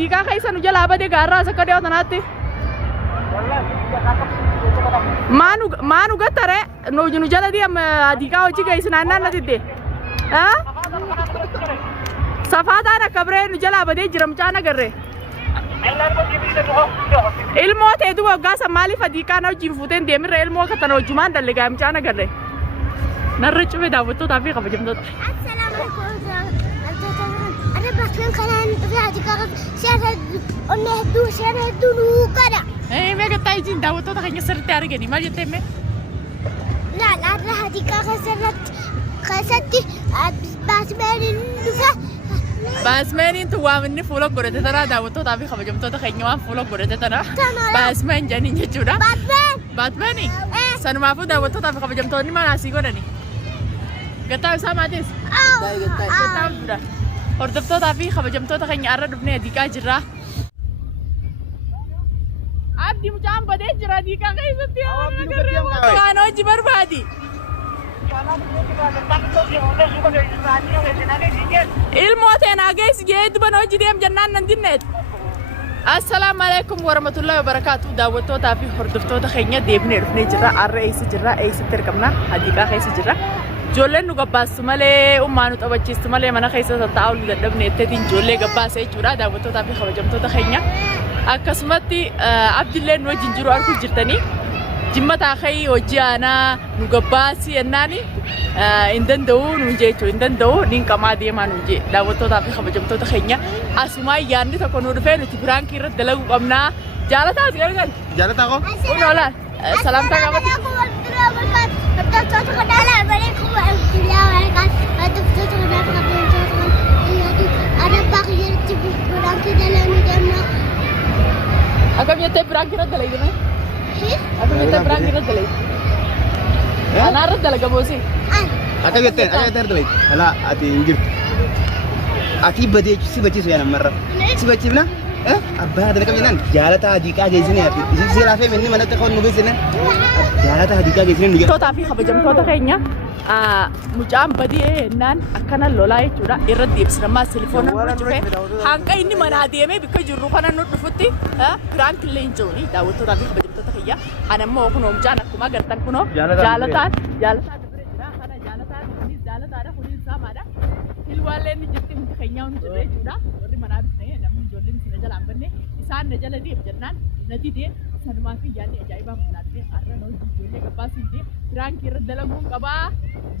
هديكا خيسا نجلا بدي قارا سكدي وتناتي ما نقطر نجلا دي هديكا وجي كيسنا نانا تدي ها صفات أنا كبرين نجلا بدي جرم جانا قرر الموت هدو وقاس مالي فديكا نوجي فوتين ديمر الموت كتنو جمان دللي قام جانا قرر نرجع في دعوته تافي خبر جمدود. السلام عليكم. أنا بحكي كلام في هديكا شهر النهدو شهر الدلو كذا. إيه ما قلت تايجين دعوته تخيل سرت أرجعني ما جت مه. لا لا هديكا خسرت باسمين تو وامني فولو قرأت ترى دعوته تافي خبر جمدود تخيل وام فولو قرأت ترى. باسمين جاني نجورا. باتماني. سنو ما فو دعوته تافي خبر جمدود ني ما ناسي قراني. قطع سامع ديس. قطع بدا. هردفتو تافي خبر جمدود تخيل أرد بني هديكا جرا. عبدي مجام بدي جرا ديكا كيف تيا؟ كانوا جبر بادي. الموت أنا جالس جيد بنو جديم جنان ندينت. السلام عليكم ورحمة الله وبركاته. دعوتو تافي هردفتو تخيل ديبني رفني جرا الرئيس جرا أي ستركمنا هديكا كيس جرا. جولن نقباس ماله ومانو تبجيس ماله منا خيسة تتعاون لدبني تدين جولة قباس أي جرا دعوتو تافي خبجمتو تخيل. أكسمتي عبد الله نوجين جرو أركو جرتني. جمت أخي وجانا نقباسي الناني إندن دو نجيتو إندن دو نين كما دي ما نجي دعوتو تافي خبجمتو تخيل. أسماء يعني تكونوا رفيق تبران كيرة دلوا قمنا جالتا سيرجع. جالتا كو؟ ونولا سلام تكابت. Aku minta berangkat dah lagi mana? Aku minta berangkat dah lagi. Anak dah lagi kamu sih? Aku minta dah lagi. Alah, ati injil. Ati bade si baca saya nama. Si baca mana? Abah ada kami nan. Jalan tak adika di sini ati. Di sini rafe ini mana tak kau nunggu sini? Jalan tak adika di sini. Kau tapi kau jam kau tak kayaknya. Mujam badi nan akan lolai cura irad dips nama telefon aku hangka ini mana dia me bikai juru kana not futi prank lenjoni dawat tu tapi kau jam kaya ana mau aku nom jana aku magar tan kuno jalatan kana jalatan ini jalatan ada kuni sama ada hilwale ni jitti mungkin kayaknya untuk jure cura orang mana habis ni namun jolin sini jalan berne isan najala di jalan nanti dia sama fi yani ajaibah menate ada no jule kapas ini prank irad dalam mung kaba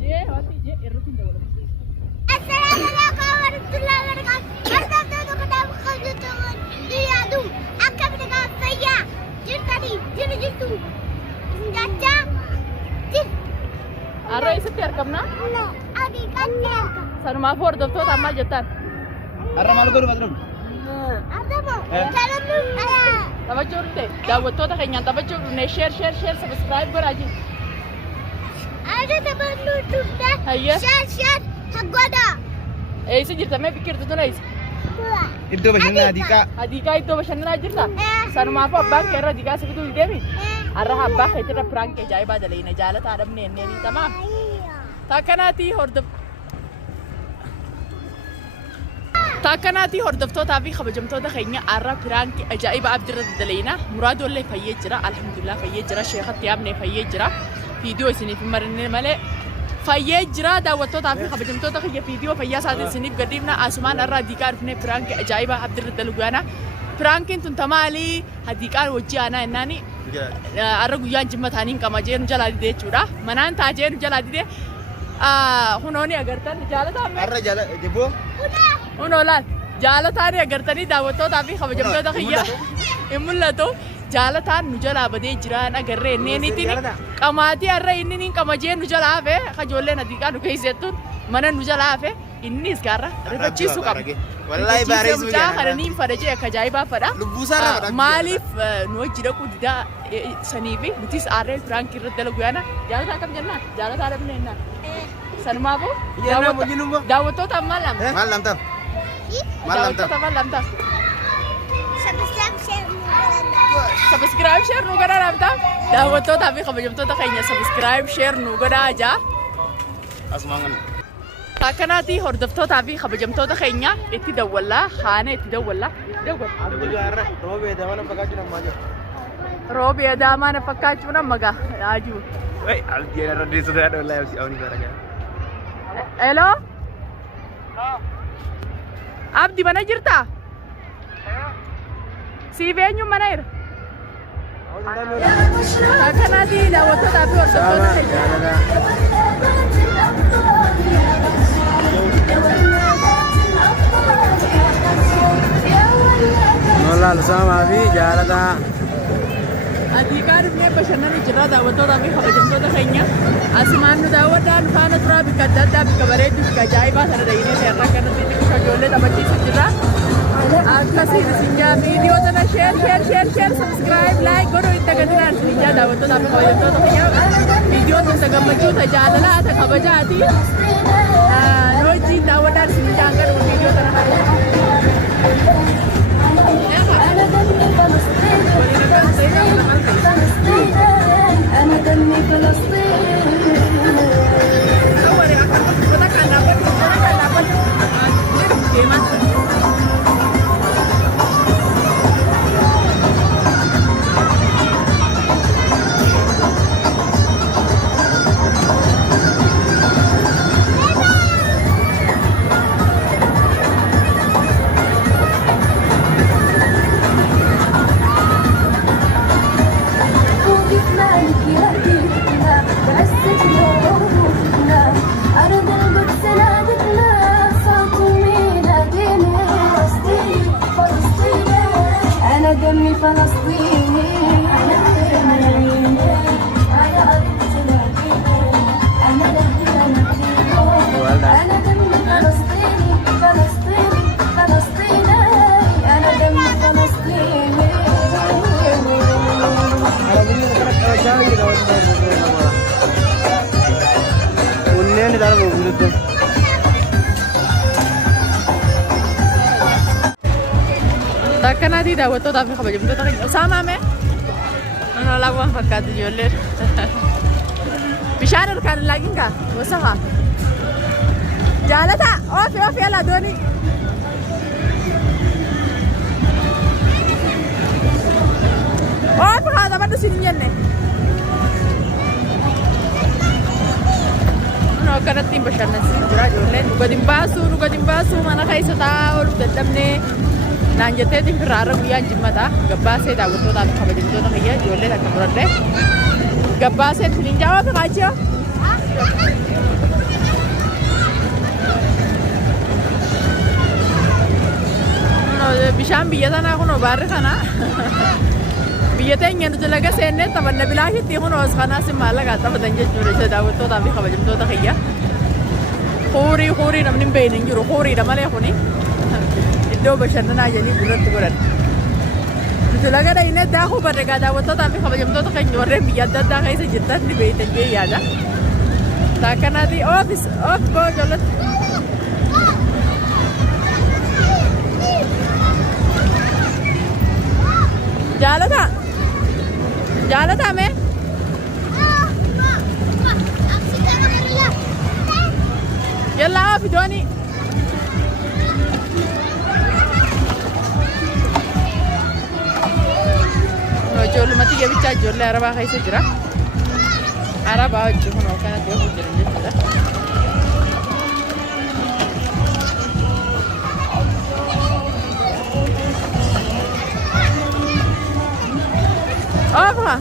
je hati je erutin dah boleh. Assalamualaikum warahmatullahi wabarakatuh. Ada tu kita bekerja dengan dia tu. Akan dengan saya. Jadi tu. Jaca. Arah itu tiar kamna? Adi katnya. Sama for doktor tamal jatan. Arah malu baru matrum. Ada mo. Jalan tu. Tahu curte. Dawat tu tak kayaknya tahu curte. Share subscribe beraji. Ada teman YouTube dah. Ayah. Share. Hagoda. Sejir tamai pikir tu nais. Itu macam adika. Adika itu macam mana aja lah. Sama apa bang kira adika segitu dia ni. Arah apa itu dah prank ke jaya badal ini jalan tak ada ni tamam. Takkan hati hordaf. takkan hati hordaf tu tapi khabar jam tu dah kayaknya arah prank jaya badal dalina. Murad oleh fayye jera. Alhamdulillah fayye jera. Syekh tiap ni fayye jera. Video sini filmarin malah. فيا جرا دعوتو تافي خبرتم تو تخيل فيديو فيا سادة سنيب قديمنا أسمان الراديكار فيني برانك أجايبة عبد الدلوغانا برانك انتم تمالي هديكار وجيانا إناني أرجو يان جمة ثانين كما جين جلادي ده شورا منان تاجين جلادي ده هنوني أقرتن جالتا أرى جالا جبو هنولاد جالتا ني أقرتني دعوتو تافي خبرتم تو تخيل إمولا تو جالتا نجلا بدي جران أقرر إني تيني كماتي أرى إني كماجين نجلا أفه خجولة نديكا نكاي زيتون منا نجلا أفه إني سكارا ربچيسو كم والله باريس وجا خرنيم فرجة كجايبا فرا لبوسا مالف نوجي ركو دا سنيبي بتيس أرى فرانك يردلو غانا جالتا كم جنة جالتا أرى بنينا سنما بو دعوتو تمالام مالام تام مالام تام subscribe share nu gada namta dawatto tapi kabajamto ta kayaknya subscribe share nu gada aja asmangan takkanati hordofto tapi kabajamto ta kayaknya itti dawalla khana itti dawalla Roobi adaamaa na fakkaachuu nama gaa yaajuu. Hello? Abdi mana jirtaa? Siif eenyu mana jira? Akkanaatii daawwattootaa fi hordoftoota keenya. Nollaal Saamaa fi jaalataa. Adiikaa dhufnee bashannanii jirra daawwattootaa fi kabajamtoota keenya. Asumaan nu daawwadhaa nu faana turaa bikka adda addaa bikka bareedduu bikka ajaa'ibaa sana da'iinee seerraa kanatti xiqqisha ijoollee taphachiisu jirra. Akkasiin isinjaa viidiyoo sana sheer subscribe like godhuu itti agarsiisaa isinjaa daawwattootaa fi kabajamtoota keenya. Viidiyoo tun gammachuu ta jaalalaa ta kabajaati. Nu wajjin daawwadhaa isinjaa hanga dhufu viidiyoo sana haala. أنا دمي فلسطيني أنا دمي فلسطيني فلسطيني أنا دمي فلسطيني Takkanaatii daawwattootaa fi kabajamtoota keenya saamame mana laawwan fakkaatu ijoolleen bishaan harkaan hin laaqin kaa gosa haa jaalata oofi ala doonii oofi haa taphadhu siin hin jenne akkanatti hin bashannansiin jira ijoolleen nu gad hin baasuu mana keessa taa'aa ol dadhabnee naan jetteetiin firraarra guyyaan jimmata gabbaasee daawwattootaa fi kabajamtoota kiyya ijoolleen akka turadde gabbaasee filiin jaawaa fi qaachia bishaan biyya tanaa kun baarri kana biyya teenya nuti laga seennee taphanna bilaashitti kun os kanaas maallaqaa taphatan jechuudha daawwattootaa fi kabajamtoota kiyya huurii namni hin beekne hin jiru huuriidha malee kuni iddoo bashannanaa jedhanii gurratti godhan. Nuti laga dhahinee daakuu barreegaa daawwattootaa fi kabajamtoota keenya warreen biyya adda addaa keessa jirtan ni beektan jee yaada. Takkanaatii oofis boo ijoollatti. Jaalataa mee? Yallaa oofi doonii. Ijoollumatti bichaa ijoollee arabaa keessa jira. Arabaa wajjin kun kanatti oofu jiran jechuudha. Oofa!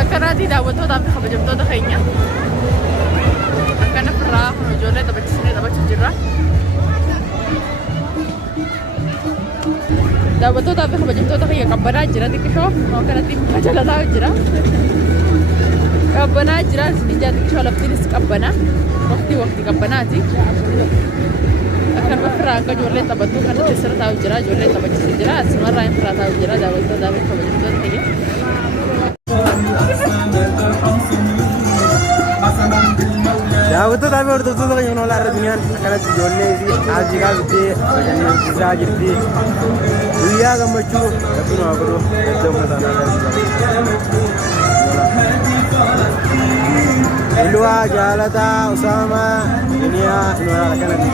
Akkanaatii daawwattootaa fi kabajamtoota keenya akkana firraa kun ijoollee taphachaa jirra. Daawwattootaa fi kabajamtoota keenya qabbanaa jira xiqqishoo akkanatti majalataa jira. Qabbanaa jira isinijaa xiqqishoo laftiinis qabbanaa waqtii qabbanaati. Akkanuma firraa akka ijoollee taphattu kan nuti sirra taa'u jira ijoollee taphachiisu jira asumarraa hin firraa taa'u jira daawwattootaa fi kabajamtoota keenya. daawwattoota fi hordoftoota keenya noolaa irra dunyaan akkanatti ijoollee fi haajii qaabbittee bashannansiisaa jirti. Guyyaa gammachuu rabbi nu haa godhu iddoo uffataan agarsiisa. Ilwaa jaalataa Usaamaa duniyaa noolaa akkanatti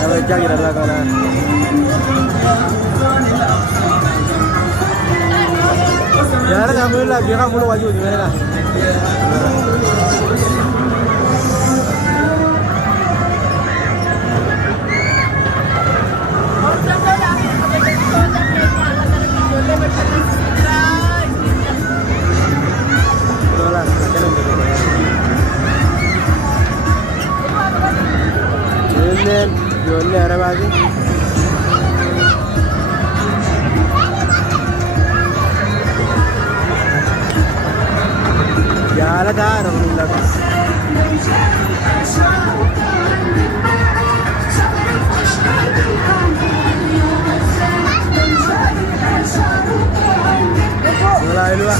taphachaa jira irraa kanaan. Jaalataa mul'ilaa beekaa fuula waajjii hojii malee. Ijoollee Arabaati. Jaalataa Rasulullah. Mulai dulu.